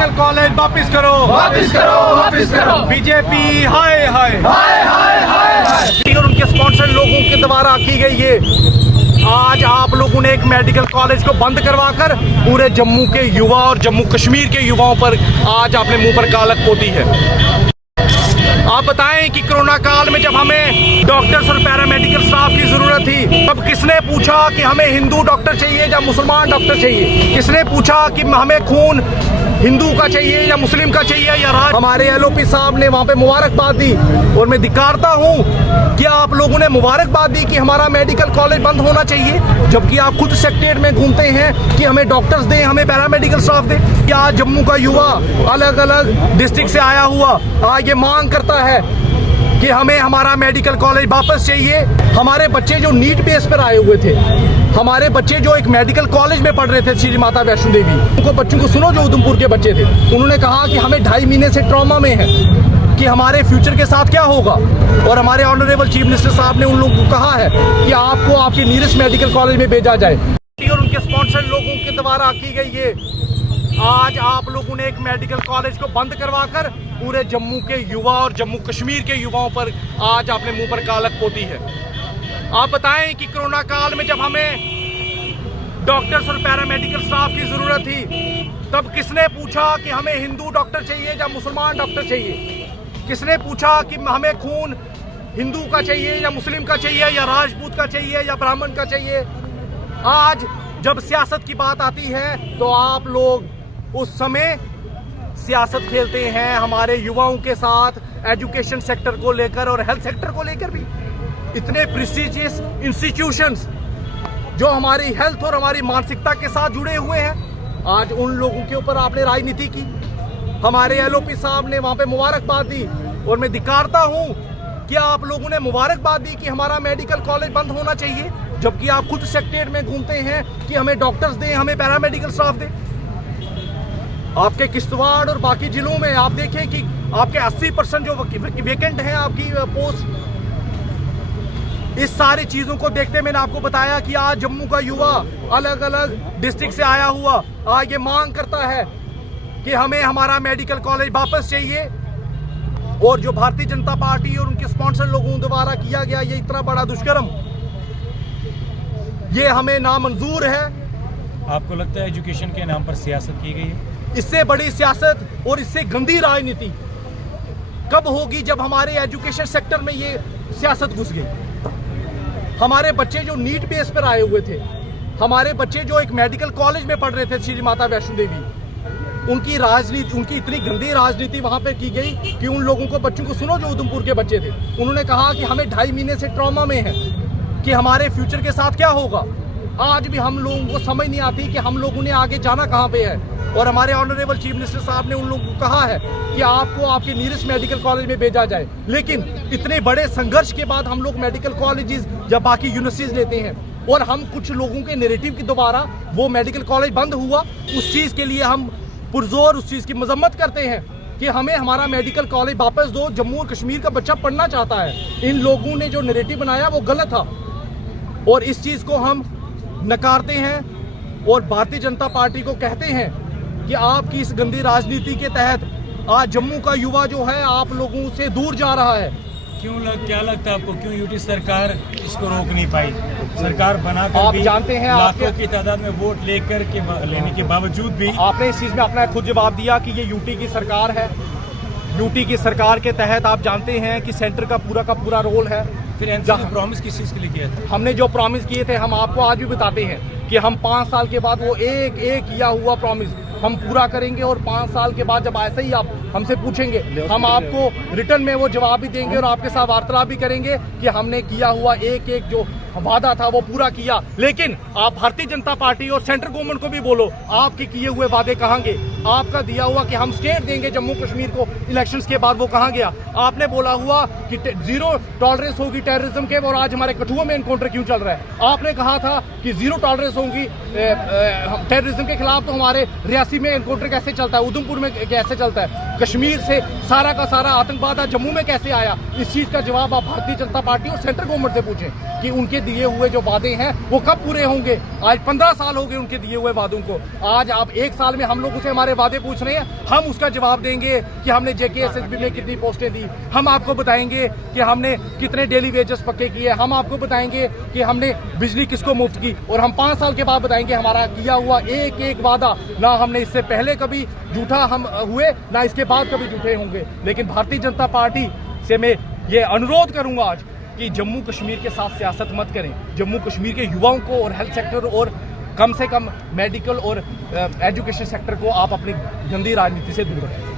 Medical college वापिस करो, वापिस करो, वापिस करो। बीजेपी हाय हाय हाय हाय हाय। और उनके स्पॉन्सर लोगों के द्वारा की गई ये आज आप लोगों ने एक मेडिकल कॉलेज को बंद करवाकर पूरे जम्मू के युवा और जम्मू कश्मीर के युवाओं पर आज आपने मुंह पर कालक पोती है। आप बताएं कि कोरोना काल में जब हमें डॉक्टर्स और पैरामेडिकल स्टाफ की जरूरत थी तब किसने पूछा कि हमें हिंदू डॉक्टर चाहिए या मुसलमान डॉक्टर चाहिए? किसने पूछा कि हमें खून हिंदू का चाहिए या मुस्लिम का चाहिए या राज? हमारे एलओपी साहब ने वहां पे मुबारकबाद दी और मैं धिक्कारता हूं कि आप लोगों ने मुबारकबाद दी कि हमारा मेडिकल कॉलेज बंद होना चाहिए, जबकि आप खुद सेक्रेटेरिएट में घूमते हैं कि हमें डॉक्टर्स दें, हमें पैरामेडिकल स्टाफ दें। क्या जम्मू का युवा अलग अलग डिस्ट्रिक्ट से आया हुआ आज ये मांग करता है कि हमें हमारा मेडिकल कॉलेज वापस चाहिए? हमारे बच्चे जो नीट बेस पर आए हुए थे, हमारे बच्चे जो एक मेडिकल कॉलेज में पढ़ रहे थे श्री माता वैष्णो देवी, उनको बच्चों को सुनो जो उधमपुर के बच्चे थे, उन्होंने कहा कि हमें 2.5 महीने से ट्रॉमा में है कि हमारे फ्यूचर के साथ क्या होगा। और हमारे ऑनरेबल चीफ मिनिस्टर साहब ने उन लोगों को कहा है कि आपको आपके नियरेस्ट मेडिकल कॉलेज में भेजा जाए। और उनके स्पॉन्सर लोगों के द्वारा की गई ये आज आप लोगों ने एक मेडिकल कॉलेज को बंद करवाकर पूरे जम्मू के युवा और जम्मू कश्मीर के युवाओं पर आज आपने मुंह पर कालक पोती है। आप बताएं कि कोरोना काल में जब हमें डॉक्टर्स और पैरामेडिकल स्टाफ की जरूरत थी तब किसने पूछा कि हमें हिंदू डॉक्टर चाहिए या मुसलमान डॉक्टर चाहिए? किसने पूछा कि हमें खून हिंदू का चाहिए या मुस्लिम का चाहिए या राजपूत का चाहिए या ब्राह्मण का चाहिए? आज जब सियासत की बात आती है तो आप लोग उस समय सियासत खेलते हैं हमारे युवाओं के साथ, एजुकेशन सेक्टर को लेकर और हेल्थ सेक्टर को लेकर भी। इतने प्रेस्टिजियस इंस्टीट्यूशंस जो हमारी हेल्थ और हमारी मानसिकता के साथ जुड़े हुए हैं, आज उन लोगों के ऊपर आपने राजनीति की। हमारे एलओपी साहब ने वहां पे मुबारकबाद दी और मैं धिक्कारता हूं कि आप लोगों ने मुबारकबाद दी कि हमारा मेडिकल कॉलेज बंद होना चाहिए, जबकि आप खुद सेक्रेटेरिएट में घूमते हैं कि हमें डॉक्टर्स दें, हमें पैरामेडिकल स्टाफ दें। आपके किश्तवाड़ और बाकी जिलों में आप देखें कि आपके 80% जो वेकेंट हैं आपकी पोस्ट। इस सारी चीजों को देखते मैंने आपको बताया कि आज जम्मू का युवा अलग अलग डिस्ट्रिक्ट से आया हुआ आज ये मांग करता है कि हमें हमारा मेडिकल कॉलेज वापस चाहिए। और जो भारतीय जनता पार्टी और उनके स्पॉन्सर लोगों द्वारा किया गया ये इतना बड़ा दुष्कर्म, ये हमें नामंजूर है। आपको लगता है एजुकेशन के नाम पर सियासत की गई है? इससे बड़ी सियासत और इससे गंदी राजनीति कब होगी जब हमारे एजुकेशन सेक्टर में ये सियासत घुस गई। हमारे बच्चे जो नीट बेस पर आए हुए थे, हमारे बच्चे जो एक मेडिकल कॉलेज में पढ़ रहे थे श्री माता वैष्णो देवी, उनकी राजनीति, उनकी इतनी गंदी राजनीति वहां पे की गई कि उन लोगों को बच्चों को सुनो जो उधमपुर के बच्चे थे, उन्होंने कहा कि हमें 2.5 महीने से ट्रॉमा में है कि हमारे फ्यूचर के साथ क्या होगा। आज भी हम लोगों को समझ नहीं आती कि हम लोगों ने आगे जाना कहाँ पे है। और हमारे ऑनरेबल चीफ मिनिस्टर साहब ने उन लोगों को कहा है कि आपको आपके नियरेस्ट मेडिकल कॉलेज में भेजा जाए, लेकिन इतने बड़े संघर्ष के बाद हम लोग मेडिकल कॉलेजेस या बाकी यूनिवर्सिटीज लेते हैं और हम कुछ लोगों के नैरेटिव के द्वारा वो मेडिकल कॉलेज बंद हुआ, उस चीज़ के लिए हम पुरजोर उस चीज़ की मजम्मत करते हैं कि हमें हमारा मेडिकल कॉलेज वापस दो। जम्मू और कश्मीर का बच्चा पढ़ना चाहता है। इन लोगों ने जो नैरेटिव बनाया वो गलत था और इस चीज़ को हम नकारते हैं और भारतीय जनता पार्टी को कहते हैं कि आपकी इस गंदी राजनीति के तहत आज जम्मू का युवा जो है आप लोगों से दूर जा रहा है। क्या लगता है आपको, क्यों यूटी सरकार इसको रोक नहीं पाई? सरकार बनाकर आप भी जानते हैं लाखों की तादाद में वोट लेने के बावजूद भी आपने इस चीज में अपना खुद जवाब दिया कि ये यूटी की सरकार है। यूटी की सरकार के तहत आप जानते हैं कि सेंटर का पूरा रोल है। फिर एनसीपी प्रॉमिस किस चीज के लिए किया था? हमने जो प्रॉमिस किए थे हम आपको आज भी बताते हैं कि हम 5 साल के बाद वो एक किया हुआ प्रॉमिस हम पूरा करेंगे और 5 साल के बाद जब ऐसे ही आप हमसे पूछेंगे हम आपको रिटर्न में वो जवाब भी देंगे और आपके साथ वार्तालाप भी करेंगे कि हमने किया हुआ एक जो वादा था वो पूरा किया। लेकिन आप भारतीय जनता पार्टी और सेंट्रल गवर्नमेंट को भी बोलो आपके किए हुए वादे कहाँ गए? आपका दिया हुआ कि हम स्टेट देंगे जम्मू कश्मीर को इलेक्शंस के बाद, वो कहाँ गया? आपने बोला हुआ कि 0 टॉलरेंस होगी टेररिज्म के, और आज हमारे कठुआ में एनकाउंटर क्यों चल रहा है? आपने कहा था कि 0 टॉलरेंस होगी टेररिज्म के खिलाफ, तो हमारे रियासी में एनकाउंटर कैसे चलता है, उधमपुर में कैसे चलता है? कश्मीर से सारा का सारा आतंकवाद जम्मू में कैसे आया? इस चीज का जवाब आप भारतीय जनता पार्टी और सेंट्रल गवर्नमेंट से पूछें कि उनके दिए हुए जो वादे हैं वो कब पूरे होंगे। आज 15 साल हो गए उनके दिए हुए वादों को। आज आप 1 साल में हम लोगों से हमारे सारे वादे पूछ रहे हैं, हम उसका जवाब देंगे कि हमने JKSSB में कितनी पोस्टें दी, हम आपको बताएंगे कि हमने कितने डेली वेजेस पक्के किए, हम आपको बताएंगे कि हमने बिजली किसको मुफ्त की, और हम 5 साल के बाद बताएंगे हमारा किया हुआ एक एक वादा, ना हमने इससे पहले कभी झूठा हम हुए, ना इसके बाद कभी झूठे होंगे। लेकिन भारतीय जनता पार्टी से मैं ये अनुरोध करूंगा आज कि जम्मू कश्मीर के साथ सियासत मत करें। जम्मू कश्मीर के युवाओं को और हेल्थ सेक्टर और कम से कम मेडिकल और एजुकेशन सेक्टर को आप अपनी गंदी राजनीति से दूर रखें।